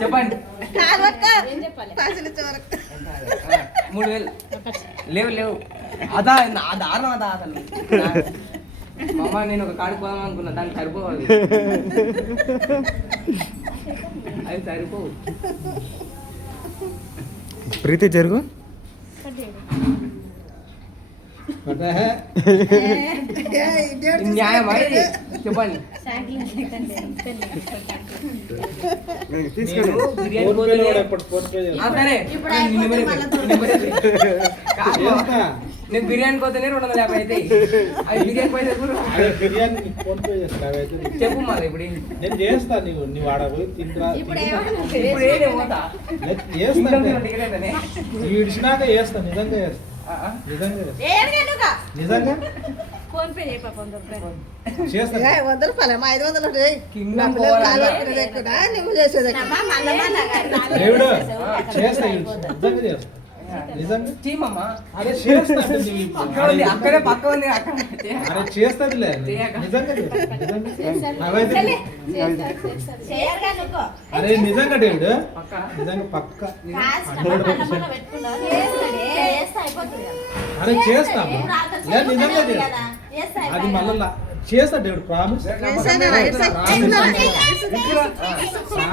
చెప్పండి 3000 లేవు అదా దారుణం అదా అసలు మామ నేను ఒక కాడికి పోదాం అనుకున్నా దానికి సరిపోవాలి అది సరిపోవు ప్రీతి జరుగు న్యాయమా చెప్పండి నేను బిర్యానీ పోతేనే 250 అయితే అది బిర్యానీ పైసలు చెప్పు మరి ఇప్పుడు నేను చేస్తా నువ్వు ఆడపోయి తింటా ఇడిచినాక చేస్తా నిజంగా చేస్తా నిజంగా ఫోన్ పే చేయ చేస్తా 100 రూపాయలు 500 దేవుడు చేస్తా నిజంగా చేస్తా నిజంగా చీమమ్మా అరే చేస్తా అక్కడే పక్క ఉంది అరే చేస్తాదిలే నిజంగా అరే నిజంగా దేవుడు నిజంగా పక్క అరే చేస్తాము నిజంగా అది మళ్ళా చేస్తా దేవుడు ప్రామిస్